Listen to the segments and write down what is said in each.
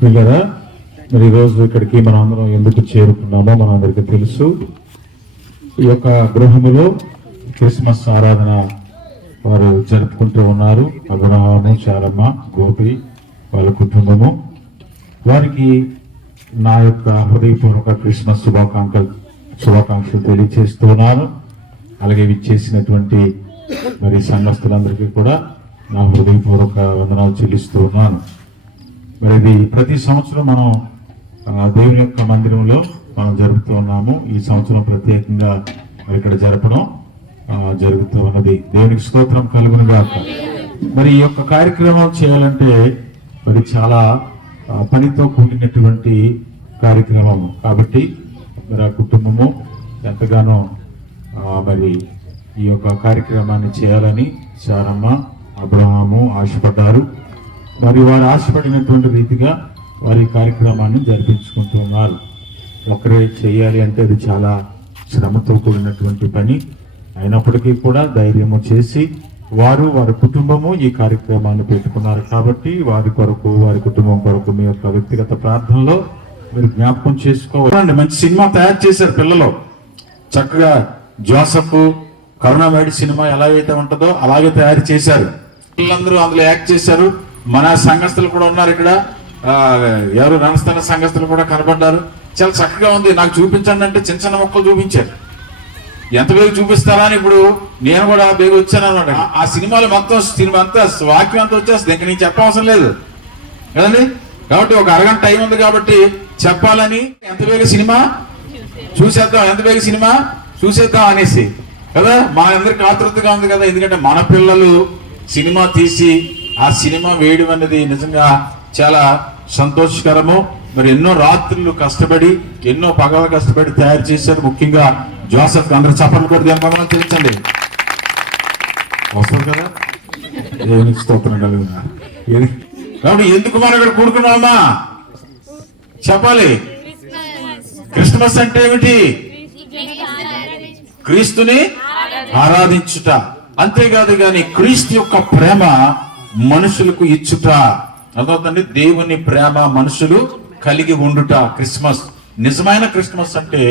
పిల్లరా, మరి ఈరోజు ఇక్కడికి మనం అందరం ఎందుకు చేరుకున్నామో మనందరికీ తెలుసు. ఈ యొక్క గృహములో క్రిస్మస్ ఆరాధన వారు జరుపుకుంటూ ఉన్నారు. అబ్రహాము, చారమ్మ, గోపి వాళ్ళ కుటుంబము. వారికి నా యొక్క హృదయపూర్వక క్రిస్మస్ శుభాకాంక్షలు తెలియజేస్తున్నాను. అలాగే విచ్చేసినటువంటి మరి సంఘస్థులందరికీ కూడా నా హృదయపూర్వక వందనాలు చెల్లిస్తూ ఉన్నాను. మరి ఇది ప్రతి సంవత్సరం మనం దేవుని యొక్క మందిరంలో మనం జరుపుతూ ఉన్నాము. ఈ సంవత్సరం ప్రత్యేకంగా ఇక్కడ జరపడం జరుగుతూ ఉన్నది. దేవునికి స్తోత్రం కలుగును గాక. మరి ఈ యొక్క కార్యక్రమం చేయాలంటే మరి చాలా పనితో కూడినటువంటి కార్యక్రమం కాబట్టి మరి ఆ కుటుంబము ఎంతగానో మరి ఈ యొక్క కార్యక్రమాన్ని చేయాలని చారమ్మ, అబ్రహాము ఆశపడ్డారు. మరి వారు ఆశపడినటువంటి రీతిగా వారి కార్యక్రమాన్ని జరిపించుకుంటూ ఉన్నారు. ఒకరే చేయాలి అంటే అది చాలా శ్రమతో కూడినటువంటి పని. అయినప్పటికీ కూడా ధైర్యము చేసి వారి కుటుంబము ఈ కార్యక్రమాన్ని పెట్టుకున్నారు. కాబట్టి వారి కొరకు, వారి కుటుంబం కొరకు మీ యొక్క వ్యక్తిగత ప్రార్థనలో మీరు జ్ఞాపకం చేసుకోవాలండి. మంచి సినిమా తయారు చేశారు పిల్లలు. చక్కగా జోసెఫ్, కరుణామయుడి సినిమా ఎలా అయితే ఉంటుందో అలాగే తయారు చేశారు. పిల్లలందరూ అందులో యాక్ట్ చేశారు. మన సంఘస్థులు కూడా ఉన్నారు ఇక్కడ. ఎవరు రణస్థల సంఘస్థులు కూడా కనబడ్డారు. చాలా చక్కగా ఉంది. నాకు చూపించండి అంటే చిన్న చిన్న మొక్కలు చూపించారు. ఎంత బేగ చూపిస్తారా అని ఇప్పుడు నేను కూడా బేగ వచ్చాను అనమాట. ఆ సినిమాలో మొత్తం సినిమా అంతా వాక్యం అంతా వచ్చేస్తుంది. ఇంకా నేను చెప్పవసరం లేదు కదండి. కాబట్టి ఒక అరగంట టైం ఉంది కాబట్టి చెప్పాలని ఎంత బేగ సినిమా చూసేద్దాం, ఎంత బేగ సినిమా చూసేద్దాం అనేసి కదా. మా అందరికి ఆతృతగా ఉంది కదా. ఎందుకంటే మన పిల్లలు సినిమా తీసి ఆ సినిమా వేయడం అనేది నిజంగా చాలా సంతోషకరము. మరి ఎన్నో రాత్రులు కష్టపడి, ఎన్నో పగలు కష్టపడి తయారు చేశారు. ముఖ్యంగా జోసెఫ్ అందరూ చప్పట్లు కొట్టి దేని తెలుసండి వస్తుంది కదా. దేవునికి స్తోత్రం కలుగునా. కాబట్టి ఎందుకు మనం ఇక్కడ కూడుకున్నామా చెప్పాలి. క్రిస్మస్ అంటే ఏమిటి? క్రీస్తుని ఆరాధించుట. అంతేకాదు కానీ క్రీస్తు యొక్క ప్రేమ మనుషులకు ఇచ్చుట. అదవుతండి. దేవుని ప్రేమ మనుషులు కలిగి ఉండుట క్రిస్మస్. నిజమైన క్రిస్మస్ అంటే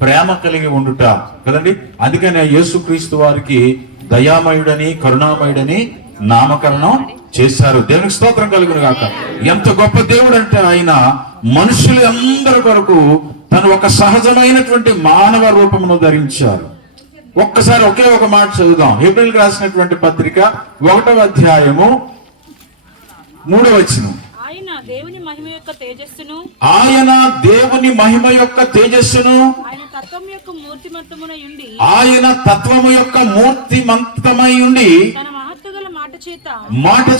ప్రేమ కలిగి ఉండుట కదండి. అందుకని యేసుక్రీస్తు వారికి దయామయుడని, కరుణామయుడని నామకరణం చేశారు. దేవునికి స్తోత్రం కలుగును గాక. ఎంత గొప్ప దేవుడు అంటే ఆయన మనుషులు అందరి కొరకు తను ఒక సహజమైనటువంటి మానవ రూపమును ధరించారు. ఒక్కసారి ఒకే ఒక మాట చదువుదాం. హెబ్రీయులకు రాసినటువంటి పత్రిక 1వ అధ్యాయము 3వ వచనం. ఆయన దేవుని మహిమ యొక్క తేజస్సును, ఆయన దేవుని మహిమ యొక్క తేజస్సును, ఆయన తత్వము యొక్క మూర్తిమంతమునై ఉండి, ఆయన తత్వము యొక్క మూర్తిమంతమై ఉండి తన మహత్తుగల మాట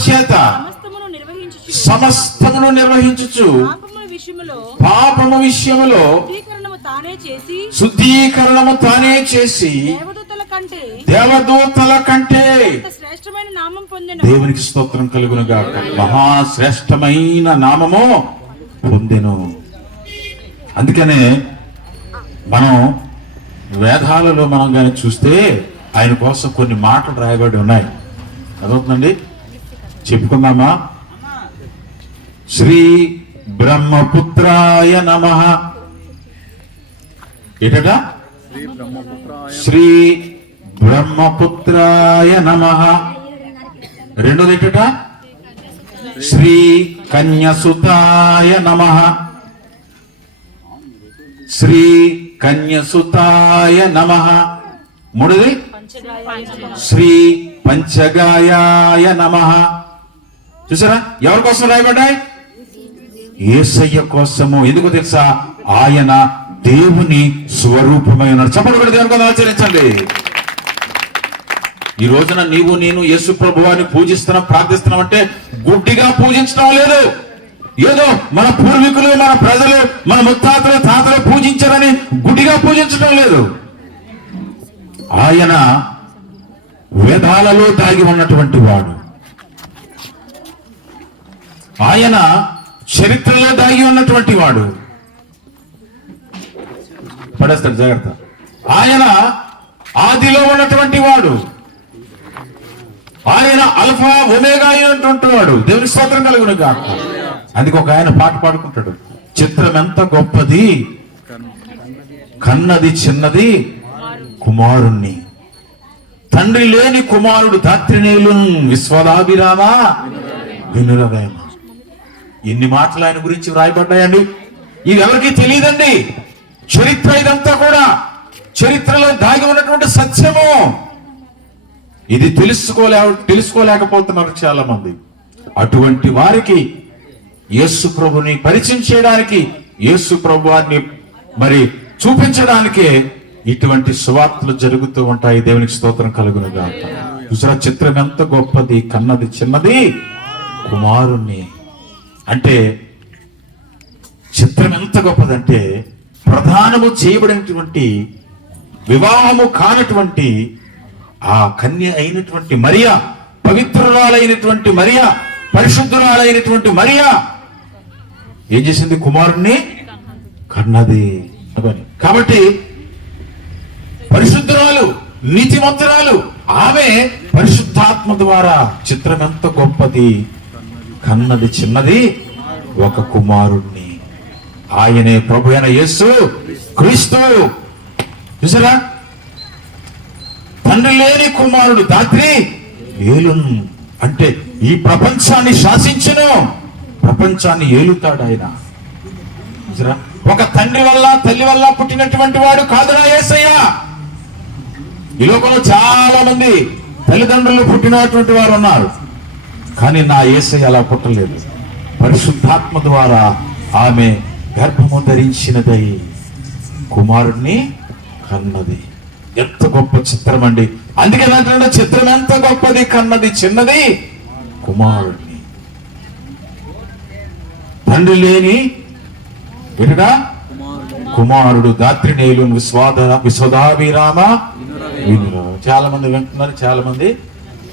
చేత సమస్తమును నిర్వహించుచు పాపము విషయములో శుద్ధీకరణము తానే చేసి దేవదూతల కంటే శ్రేష్టమైన నామం పొందెను. దేవునికి స్తోత్రం కలుగును గాక. మహాశ్రేష్టమైన నామము పొందెను. అందుకనే మనం వేదాలలో మనం కానీ చూస్తే ఆయన కోసం కొన్ని మాటలు రాయబడి ఉన్నాయి. అదవుతుందండి, చెప్పుకుందామా? శ్రీ బ్రహ్మపుత్రాయ నమః. ఏటట? శ్రీ బ్రహ్మపుత్రాయ నమః. రెండోది ఏటట? శ్రీ కన్యసుతాయ నమః. శ్రీ కన్యసుతాయ నమః. మూడోది శ్రీ పంచగాయాయ నమః. చూసారా ఎవరి కోసం రాయబడ్డాయి? యేసయ్య కోసము. ఎందుకు తెలుసా? ఆయన దేవుని స్వరూపమై ఉన్నాడు. చెప్పండి కూడా దేవుని కోసం ఆచరించండి. ఈ రోజున నీవు నేను యేసు ప్రభువాన్ని పూజిస్తున్నాం, ప్రార్థిస్తున్నాం అంటే గుడ్డిగా పూజించడం లేదు. ఏదో మన పూర్వీకులు, మన ప్రజలు, మన ముత్తాతలు, తాతలు పూజించారని గుడ్డిగా పూజించడం లేదు. ఆయన వేదాలలో దాగి ఉన్నటువంటి వాడు. ఆయన చరిత్రలో దాగి ఉన్నటువంటి వాడు. పడేస్తాడు, జాగ్రత్త. ఆయన ఆదిలో ఉన్నటువంటి వాడు. ఆయన అల్ఫా ఒమేగా అయినటువంటి వాడు. దేవుని స్తోత్రం కలుగును గాక. అందుకే ఒక ఆయన పాట పాడుకుంటాడు, చిత్రం ఎంత గొప్పది కన్నది చిన్నది కుమారుణ్ణి, తండ్రి లేని కుమారుడు ధాత్రినేలు విశ్వదాభిరామ వినురవేమ. ఎన్ని మాటలు ఆయన గురించి వ్రాయబడ్డాయండి. ఇది ఎవరికి తెలియదండి. చరిత్ర ఇదంతా కూడా చరిత్రలో దాగి ఉన్నటువంటి సత్యము. ఇది తెలుసుకోలేకపోతున్నారు చాలా మంది. అటువంటి వారికి యేసు ప్రభుని పరిచయం చేయడానికి, యేసు ప్రభువాన్ని మరి చూపించడానికే ఇటువంటి సువార్తలు జరుగుతూ ఉంటాయి. దేవునికి స్తోత్రం కలుగును గాక. చూసారా, చిత్రం ఎంత గొప్పది కన్నది చిన్నది కుమారుణ్ణి. అంటే చిత్రం ఎంత గొప్పదంటే, ప్రధానము చేయబడినటువంటి వివాహము కానటువంటి ఆ కన్య అయినటువంటి మరియా, పవిత్రురాలైనటువంటి మరియా, పరిశుద్ధురాలైనటువంటి మరియా ఏం చేసింది? కుమారుణ్ణి కన్నది. కాబట్టి పరిశుద్ధురాలు, నీతిమంతురాలు ఆమె పరిశుద్ధాత్మ ద్వారా చిత్రం ఎంత గొప్పది కన్నది చిన్నది ఒక కుమారుణ్ణి. ఆయనే ప్రభు అయిన యేసు క్రీస్తు. చూసారా, తండ్రి లేని కుమారుడు ధాత్రి ఏలును అంటే ఈ ప్రపంచాన్ని శాసించును, ప్రపంచాన్ని ఏలుతాడు ఆయన. చూసారా, ఒక తండ్రి వల్ల తల్లి వల్ల పుట్టినటువంటి వాడు కాదురా యేసయ్య. ఈ లోకంలో చాలా మంది తల్లిదండ్రులు పుట్టినటువంటి వారు ఉన్నారు, కానీ నా యేసయ్య అలా పుట్టలేదు. పరిశుద్ధాత్మ ద్వారా ఆమె గర్భము ధరించినదై కుమారుణ్ణి కన్నది. ఎంత గొప్ప చిత్రం అండి. అందుకే అంటే చిత్రం ఎంత గొప్పది కన్నది చిన్నది కుమారుణ్ణి. తండ్రి లేని వినడా కుమారుడు ధాత్రినేలు విశ్వదాభిరామ వినురా. చాలా మంది వింటున్నారు, చాలా మంది.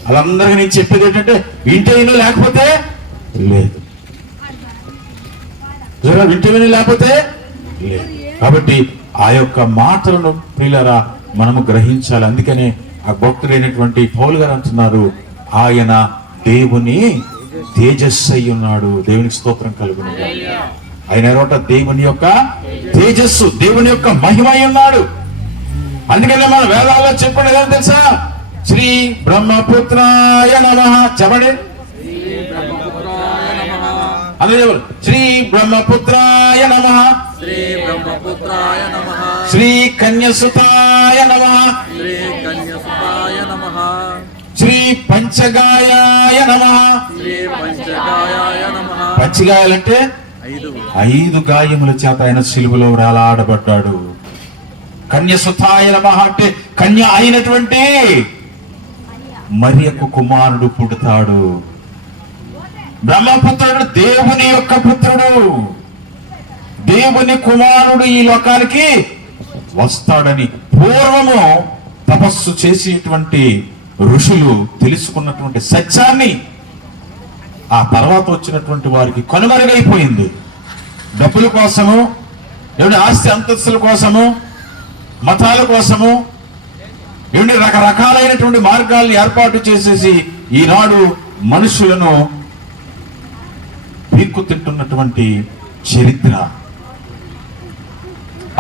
వాళ్ళందరికీ నేను చెప్పేది ఏంటంటే, వింటే విను, లేకపోతే లేదు. వింటే విను, లేకపోతే లేదు. కాబట్టి ఆ యొక్క మాటలను ప్రియులారా మనము గ్రహించాలి. అందుకనే ఆ భక్తుడైనటువంటి పౌలు గారు అంటున్నారు, ఆయన దేవుని తేజస్సు అయి ఉన్నాడు. దేవునికి స్తోత్రం కలుగును. ఆయన ఎవరట? దేవుని యొక్క తేజస్సు, దేవుని యొక్క మహిమ అయి ఉన్నాడు. అందుకనే మన వేదాల్లో చెప్పండి ఏదో తెలుసా? శ్రీ బ్రహ్మపుత్రాయ నమః. చెప్పండి, అదే శ్రీ బ్రహ్మపుత్రాయ నమః, శ్రీ బ్రహ్మపుత్రాయ నమః, శ్రీ కన్యసుతాయ నమః, శ్రీ కన్యసుతాయ నమః, శ్రీ పంచగాయాయ నమః. శ్రీ పంచగాయాయ నమః. పంచగాయాలంటే 5 గాయముల చేత ఆయన శిలువలో వేలాడబడ్డాడు. కన్యసుతాయ నమః అంటే కన్య అయినటువంటి మరియకు కుమారుడు పుడతాడు. బ్రహ్మపుత్రుడు దేవుని యొక్క పుత్రుడు, దేవుని కుమారుడు ఈ లోకానికి వస్తాడని పూర్వము తపస్సు చేసేటువంటి ఋషులు తెలుసుకున్నటువంటి సత్యాన్ని ఆ తర్వాత వచ్చినటువంటి వారికి కనుమరుగైపోయింది. డబ్బుల కోసము, ఏమిటి ఆస్తి అంతస్తుల కోసము, మతాల కోసము, ఏమిటి రకరకాలైనటువంటి మార్గాలను ఏర్పాటు చేసేసి ఈనాడు మనుషులను పీక్కు తింటున్నటువంటి చరిత్ర.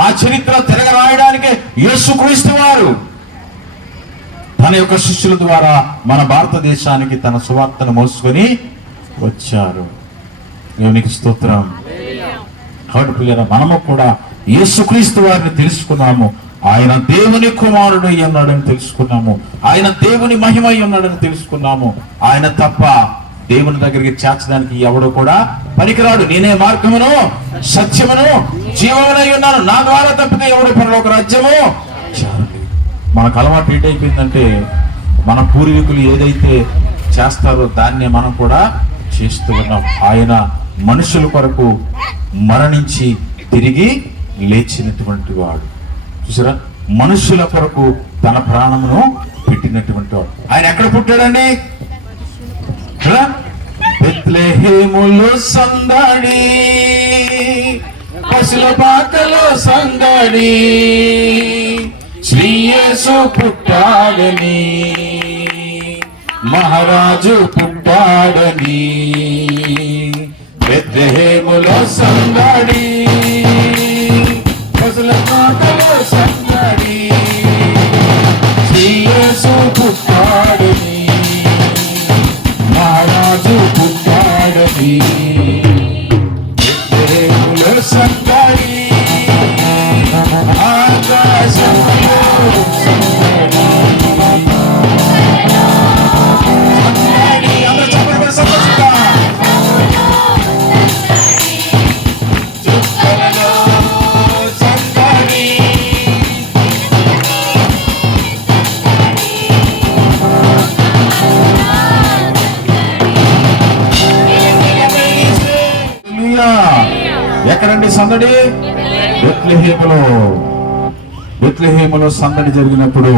ఆ చరిత్ర తిరగరాయడానికే యేసుక్రీస్తు వారు తన యొక్క శిష్యుల ద్వారా మన భారతదేశానికి తన సువార్తను మోసుకొని వచ్చారు. దేవునికి స్తోత్రం. కాబట్టి పిల్లరా, మనము కూడా యేసుక్రీస్తు వారిని తెలుసుకున్నాము. ఆయన దేవుని కుమారుడు అయి ఉన్నాడని తెలుసుకున్నాము. ఆయన దేవుని మహిమ అయి ఉన్నాడని తెలుసుకున్నాము. ఆయన తప్ప దేవుని దగ్గరికి చేర్చడానికి ఎవడు కూడా పనికిరాడు. నేనే మార్గమును, సత్యమును, జీవమునై ఉన్నాను, నా ద్వారా తప్పితే ఎవడు పరలోక రాజ్యము. మనకు అలవాటు ఏంటైపోయిందంటే, మన పూర్వీకులు ఏదైతే చేస్తారో దాన్నే మనం కూడా చేస్తూ ఉన్నాం. ఆయన మనుషుల కొరకు మరణించి తిరిగి లేచినటువంటి వాడు. చూసారా, మనుషుల కొరకు తన ప్రాణమును పెట్టినటువంటి వాడు. ఆయన ఎక్కడ పుట్టాడండి? బెత్లెహేములో సందడి, పశుల పాకలో సందడి, శ్రీ యేసు పుట్టాడని, మహారాజు పుట్టాడని. బెత్లెహేములో సందడి, పశుల తోటలో సందడి, యేసు పుట్టాడని, మహారాజు పుట్టాడని, బెత్లెహేములో సందడి, ఆకాశంలో సందడి. అందరూ చప్పట్లు కొట్టి సంతోషిద్దాం. చుక్కలలో సందడి, ఎక్కడండి సందడి? బెత్లెహేములో సందడి జరిగినప్పుడు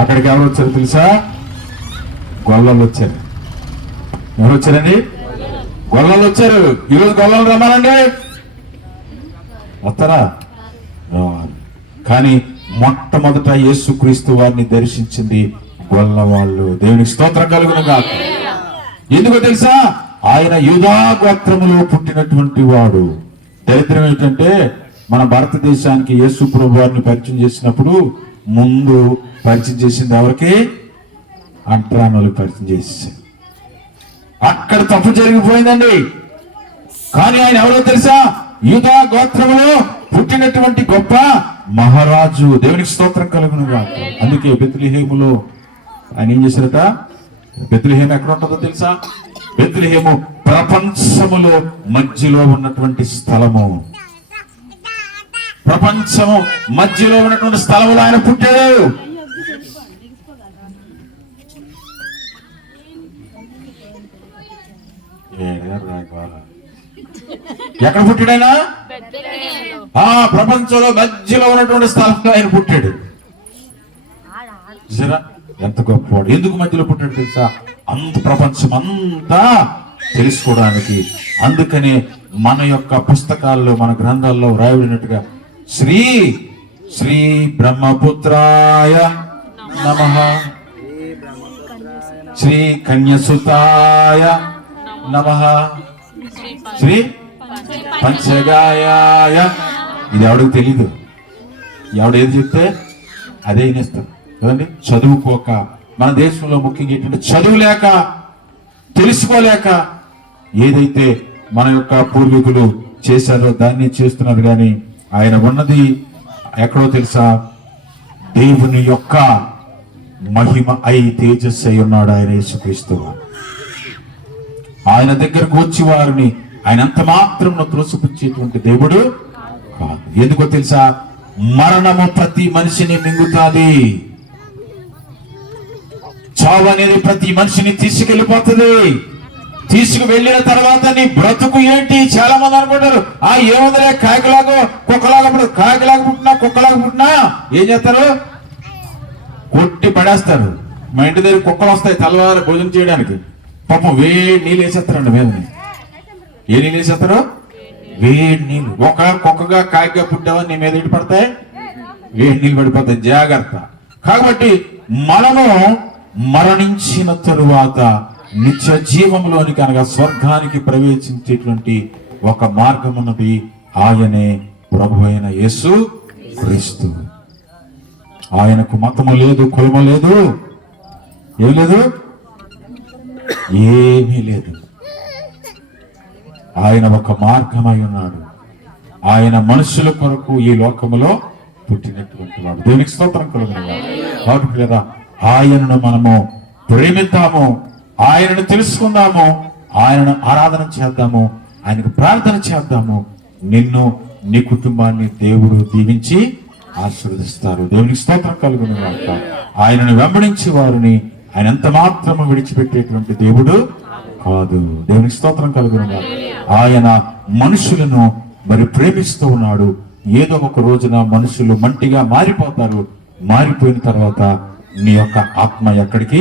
అక్కడికి ఎవరు వచ్చారు తెలుసా? గొల్లలు వచ్చారు. ఎవరు వచ్చారండి? గొల్లలు వచ్చారు. ఈరోజు గొల్లలు రమ్మానండి, వస్తారా? కానీ మొట్టమొదట యేసుక్రీస్తు వారిని దర్శించింది గొల్ల వాళ్ళు. దేవునికి స్తోత్రం కలుగును గాక. ఎందుకో తెలుసా? ఆయన యూదా గోత్రములో పుట్టినటువంటి వాడు. దరిద్రం ఏంటంటే మన భారతదేశానికి యేసు ప్రభు వారిని పరిచయం చేసినప్పుడు ముందు పరిచయం చేసింది ఎవరికి? అంటరానులకు పరిచయం చేసేసారు. అక్కడ తప్పు జరిగిపోయిందండి. కానీ ఆయన ఎవరో తెలుసా? యూదా గోత్రములో పుట్టినటువంటి గొప్ప మహారాజు. దేవునికి స్తోత్రం కలుగును గాక. అందుకే బెత్లెహేములో ఆయన ఏం చేశారట? బెత్లెహేము ఎక్కడ ఉంటుందో తెలుసా? బెత్లెహేము ప్రపంచములో మధ్యలో ఉన్నటువంటి స్థలము. ప్రపంచము మధ్యలో ఉన్నటువంటి స్థలములో ఆయన పుట్టాడు. ఎక్కడ పుట్టాడైనా? ప్రపంచంలో మధ్యలో ఉన్నటువంటి స్థలంలో ఆయన పుట్టాడు. ఎంత గొప్పవాడు. ఎందుకు మధ్యలో పుట్టాడు తెలుసా? అంత ప్రపంచం అంతా తెలుసుకోవడానికి. అందుకనే మన యొక్క పుస్తకాల్లో, మన గ్రంథాల్లో రాయబడినట్టుగా శ్రీ శ్రీ బ్రహ్మపుత్రాయ నమః, శ్రీ కన్యసుతాయ నమః, శ్రీ పంచగాయాయ. ఇది ఎవడికి తెలీదు. ఎవడేది చెప్తే అదే వినేస్తారు కదండి. చదువుకోక, మన దేశంలో ముఖ్యంగా ఏంటంటే చదువు లేక, తెలుసుకోలేక ఏదైతే మన యొక్క పూర్వీకులు చేశారో దాన్ని చేస్తున్నారు. కానీ ఆయన ఉన్నది ఎక్కడో తెలుసా? దేవుని యొక్క మహిమ అయి తేజస్సు అయి ఉన్నాడు ఆయన యేసుక్రీస్తు. ఆయన దగ్గరకు వచ్చి వారిని ఆయన అంత మాత్రం త్రోసిపుచ్చేటువంటి దేవుడు కాదు. ఎందుకో తెలుసా? మరణము ప్రతి మనిషిని మింగుతాది. చావు అనేది ప్రతి మనిషిని తీసుకెళ్లిపోతుంది. తీసుకువెళ్ళిన తర్వాత నీ బ్రతుకు ఏంటి? చాలా మంది అనుకుంటారు, ఏముందిలే, కాకిలాగా కుక్కలాగా పుట్టిన, కాకిలాగా పుట్టినా కుక్కలాగా పుట్టినా ఏం చేస్తారు? కొట్టి పడేస్తారు. మా ఇంటి దగ్గర కుక్కలు వస్తాయి తెల్లవారు భోజనం చేయడానికి. పాపం వేడి నీళ్ళు వేసేస్తారండి మీదని. ఏ నీళ్ళు వేసేస్తారు? వేడి నీళ్ళు. ఒక కుక్కగా కాకిగా పుట్టావా నీ మీద ఇటు పడతాయి, వేడి నీళ్ళు పడిపోతాయి. జాగ్రత్త. కాబట్టి మనము మరణించిన తరువాత నిత్య జీవంలోనికి అనగా స్వర్గానికి ప్రవేశించేటువంటి ఒక మార్గం ఉన్నది. ఆయనే ప్రభు అయిన యేసు క్రీస్తు. ఆయనకు మతము లేదు, కులము లేదు, ఏం లేదు, ఏమీ లేదు. ఆయన ఒక మార్గమై ఉన్నాడు. ఆయన మనుషుల కొరకు ఈ లోకములో పుట్టినటువంటి వాడు. దేవునికి స్తోత్రం కలుగును. కాబట్టి కదా ఆయనను మనము ప్రేమిద్దాము, ఆయనను తెలుసుకుందాము, ఆయనను ఆరాధన చేద్దాము, ఆయనకు ప్రార్థన చేద్దాము. నిన్ను, నీ కుటుంబాన్ని దేవుడు దీవించి ఆశీర్వదిస్తారు. దేవునికి స్తోత్రం కలుగును గాక. ఆయనను వెంబడించి వారిని ఆయన ఎంత మాత్రము విడిచిపెట్టేటువంటి దేవుడు కాదు. దేవునికి స్తోత్రం కలుగును గాక. ఆయన మనుషులను మరి ప్రేమిస్తూ ఉన్నాడు. ఏదో ఒక రోజున మనుషులు మంటిగా మారిపోతారు. మారిపోయిన తర్వాత నీ యొక్క ఆత్మ ఎక్కడికి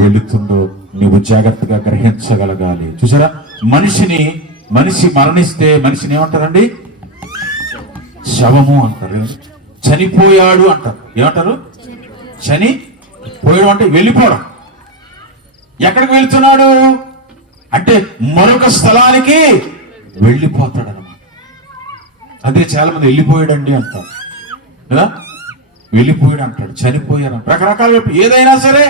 వెళుతుందో నీవు జాగ్రత్తగా గ్రహించగలగాలి. చూసారా, మనిషి మరణిస్తే మనిషిని ఏమంటారండి? శవము అంటారు. చనిపోయాడు అంటారు. ఏమంటారు? చనిపోయాడు అంటే వెళ్ళిపోవడం. ఎక్కడికి వెళ్తున్నాడు అంటే మరొక స్థలానికి వెళ్ళిపోతాడనమాట. అదే చాలా మంది వెళ్ళిపోయాడండి అంటారు కదా, వెళ్ళిపోయాడు అంటాడు, చనిపోయారు అంటారు, రకరకాల ఏదైనా సరే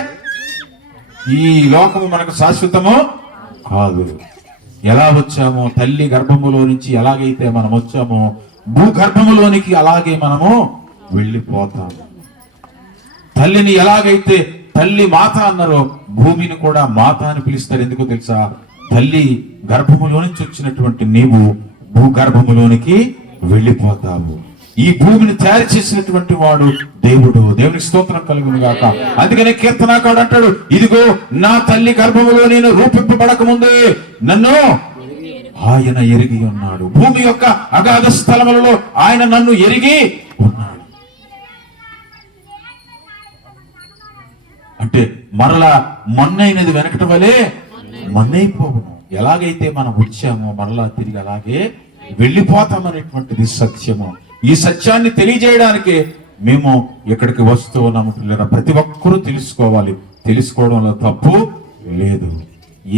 ఈ లోకము మనకు శాశ్వతము కాదు. ఎలా వచ్చామో తల్లి గర్భములో నుంచి ఎలాగైతే మనం వచ్చామో భూగర్భములోనికి అలాగే మనము వెళ్ళిపోతాము. తల్లిని ఎలాగైతే తల్లి మాత అన్నారో భూమిని కూడా మాత అని పిలుస్తారు. ఎందుకో తెలుసా? తల్లి గర్భములో నుంచి వచ్చినటువంటి నీవు భూగర్భములోనికి వెళ్ళిపోతావు. ఈ భూమిని తయారు చేసినటువంటి వాడు దేవుడు. దేవునికి స్తోత్రం కలుగును గాక. అందుకనే కీర్తనాకారుడు అంటాడు, ఇదిగో నా తల్లి గర్భములో నేను రూపింపబడక ముందే నన్ను ఆయన ఎరిగి ఉన్నాడు. భూమి యొక్క అగాధ స్థలములలో ఆయన నన్ను ఎరిగి ఉన్నాడు. అంటే మరలా మొన్నైనది వెనకట వలె మొన్నైపోవును. ఎలాగైతే మనం వచ్చామో మరలా తిరిగి అలాగే వెళ్ళిపోతామనేటువంటిది సత్యము. ఈ సత్యాన్ని తెలియజేయడానికి మేము ఇక్కడికి వస్తూ ఉన్నాము. పిల్లరా, ప్రతి ఒక్కరూ తెలుసుకోవాలి. తెలుసుకోవడంలో తప్పు లేదు.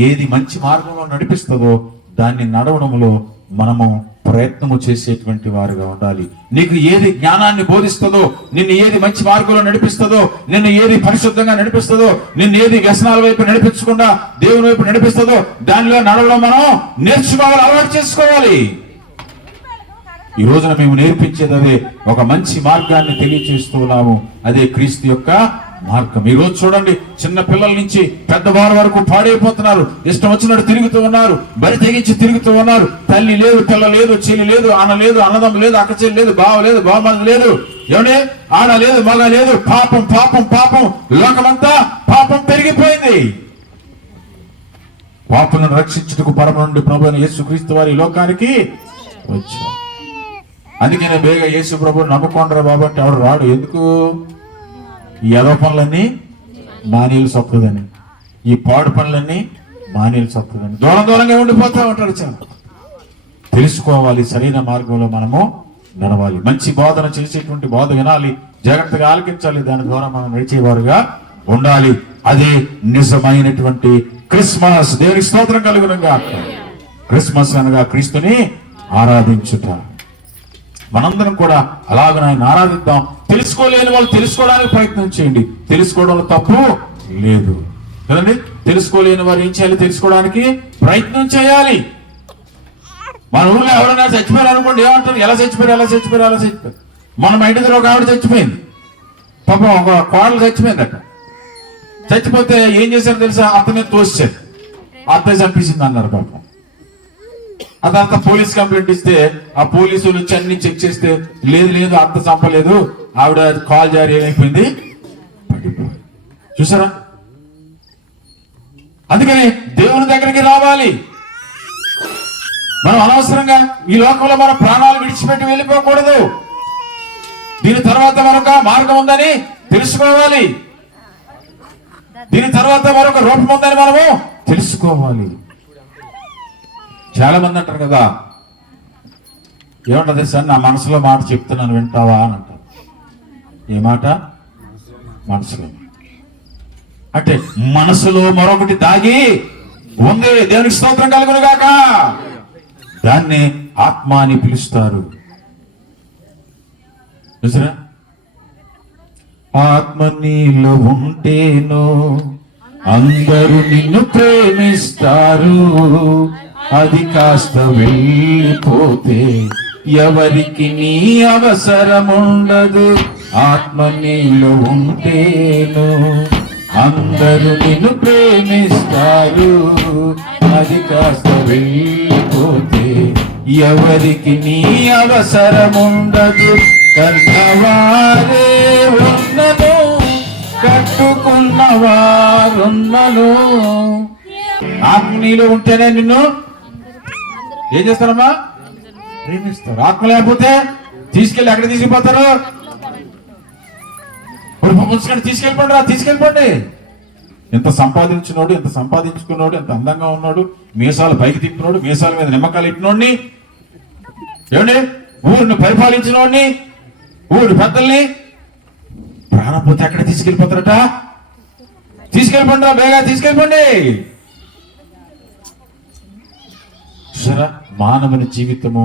ఏది మంచి మార్గంలో నడిపిస్తుందో దాన్ని నడవడంలో మనము ప్రయత్నము చేసేటువంటి వారుగా ఉండాలి. నీకు ఏది జ్ఞానాన్ని బోధిస్తుందో, నిన్ను ఏది మంచి మార్గంలో నడిపిస్తుందో, నిన్ను ఏది పరిశుద్ధంగా నడిపిస్తుందో, నిన్ను ఏది వ్యసనాల వైపు నడిపించకుండా దేవుని వైపు నడిపిస్తుందో దానిలో నడవడం మనం నేర్చుకోవాలి, అలవాటు చేసుకోవాలి. ఈ రోజున మేము నేర్పించేది అదే, ఒక మంచి మార్గాన్ని తెలియజేస్తూ ఉన్నాము. అదే క్రీస్తు యొక్క మార్గం. ఈ రోజు చూడండి, చిన్న పిల్లల నుంచి పెద్దవారి వరకు పాడైపోతున్నారు. ఇష్టం వచ్చినట్టు తిరుగుతూ ఉన్నారు, బరి తెగించి తిరుగుతూ ఉన్నారు. తల్లి లేదు, పిల్ల లేదు, చెల్లి లేదు, అన్న లేదు, అన్నదమ్మ లేదు, అక్క చెల్లి లేదు, బావ లేదు, బావమని లేదు, ఏమంటే ఆడ లేదు, మగ లేదు. పాపం పాపం పాపం, లోకమంతా పాపం పెరిగిపోయింది. పాపులను రక్షించుటకు పరమ నుండి ప్రభువైన యేసుక్రీస్తు వారి లోకానికి వచ్చారు. అందుకనే బేగా యేసు ప్రభువుని నమ్ముకోండిరా బాబు అంటే ఎవడు రాడు. ఎందుకు? ఈ ఎదవ పనులన్నీ మానీయులు సొత్తదని, ఈ పాడు పనులన్నీ మానీయులు సొత్తదని దూరం దూరంగా ఉండిపోతా ఉంటాడు. చాలా తెలుసుకోవాలి, సరైన మార్గంలో మనము నడవాలి, మంచి బోధన చేసేటువంటి బోధ వినాలి, జాగ్రత్తగా ఆలకించాలి, దాని ద్వారా మనం నడిచేవారుగా ఉండాలి. అదే నిజమైనటువంటి క్రిస్మస్. దేవునికి స్తోత్రం కలుగును గాక. క్రిస్మస్ అనగా క్రీస్తుని ఆరాధించుట. మనందరం కూడా అలాగ ఆయన ఆరాధిద్దాం. తెలుసుకోలేని వాళ్ళు తెలుసుకోవడానికి ప్రయత్నం చేయండి. తెలుసుకోవడంలో తప్పు లేదు కదండి. తెలుసుకోలేని వారు ఏం చేయాలి? తెలుసుకోవడానికి ప్రయత్నం చేయాలి. మన ఊళ్ళో ఎవరైనా చచ్చిపోయారు అనుకోండి, ఏమంటారు? ఎలా చచ్చిపోయారు, ఎలా చచ్చిపోయారు, ఎలా చచ్చిపోయారు. మన ఇంటి దగ్గర ఒక ఆవిడ చచ్చిపోయింది, పాపం ఒక కోడలు చచ్చిపోయిందట. చచ్చిపోతే ఏం చేశారు తెలుసా? అతనే తోసారు, అత్తయ్య చంపేసింది అన్నారు పాపం. ఆ తర్వాత పోలీస్ కంప్లైంట్ ఇస్తే ఆ పోలీసులు వచ్చి అన్ని చెక్ చేస్తే లేదు లేదు అత్త చంపలేదు, ఆవిడ కాల్ జారీ ఏమైపోయింది, పడిపోయింది. చూసారా? అందుకని దేవుని దగ్గరికి రావాలి. మనం అనవసరంగా ఈ లోకంలో మన ప్రాణాలు విడిచిపెట్టి వెళ్ళిపోకూడదు. దీని తర్వాత మరొక మార్గం ఉందని తెలుసుకోవాలి. దీని తర్వాత మరొక రూపం ఉందని మనము తెలుసుకోవాలి. చాలా మంది అంటారు కదా, ఏమంటది సార్, నా మనసులో మాట చెప్తున్నాను వింటావా అని అంటారు. ఏ మాట? మనసులో. అంటే మనసులో మరొకటి దాగి ఉంది. దేవునికి స్తోత్రం కలుగును గాక. దాన్ని ఆత్మ అని పిలుస్తారు. చూసారా? ఆత్మ నీలో ఉంటేనో అందరూ నిన్ను ప్రేమిస్తారు, అది కాస్త వెళ్ళిపోతే ఎవరికి నీ అవసరం ఉండదు. ఆత్మ నీలో ఉంటేను అందరూ నిన్ను ప్రేమిస్తారు, అది కాస్త వెళ్ళిపోతే ఎవరికి నీ అవసరం ఉండదు. కన్నవారే ఉన్నను, కట్టుకున్న వారున్నను. ఆత్మ నీలో ఉంటేనే నిన్ను ఏం చేస్తారమ్మా? ప్రేమిస్తారు. ఆత్మ లేకపోతే తీసుకెళ్ళి ఎక్కడ తీసుకుపోతారు? తీసుకెళ్ళిపోండి రా, తీసుకెళ్ళిపోండి. ఎంత సంపాదించినోడు, ఎంత సంపాదించుకున్నాడు, ఎంత అందంగా ఉన్నాడు, మీసాలు పైకి తిప్పినోడు, మీసాల మీద నిమ్మకాయలు ఇట్టినోడిని, ఏమండి ఊరిని పరిపాలించినోడిని, ఊరి పెద్దల్ని ప్రాణం పోతే ఎక్కడ తీసుకెళ్ళిపోతారట? తీసుకెళ్ళిపోండి రా, బేగా తీసుకెళ్ళిపోండి. చూసారా, మానవుని జీవితము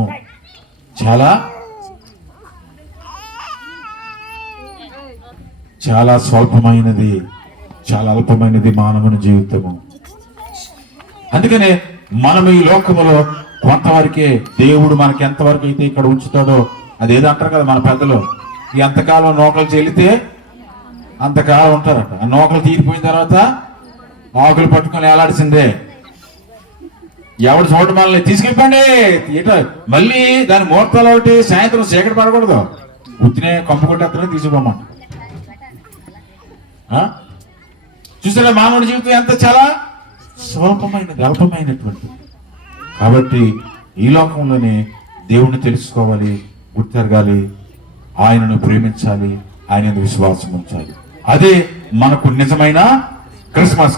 చాలా చాలా స్వల్పమైనది, చాలా అల్పమైనది మానవుని జీవితము. అందుకనే మనం ఈ లోకములో కొంతవరకే దేవుడు మనకి ఎంతవరకు అయితే ఇక్కడ ఉంచుతాడో, అదేదో అంటారు కదా మన పెద్దలు, ఎంతకాలం నూకలు చెల్లితే అంతకాలం ఉంటారట. ఆ నూకలు తీరిపోయిన తర్వాత ఆకులు పట్టుకొని ఏలాడిసిందే. ఎవడు చోటు మనల్ని తీసుకెళ్ళిపోండి మళ్ళీ దాని ముహూర్తాలు ఒకటి సాయంత్రం చీకటి పడకూడదు, ఉత్తినే కంపు కొట్టేస్తారని తీసుకుపోమంట. చూసారా, మానవుడి జీవితం ఎంత చాలా స్వల్పమైనది, అల్పమైనటువంటి. కాబట్టి ఈ లోకంలోనే దేవుణ్ణి తెలుసుకోవాలి, గుర్తెరగాలి, ఆయనను ప్రేమించాలి, ఆయన విశ్వాసం ఉంచాలి. అదే మనకు నిజమైన క్రిస్మస్.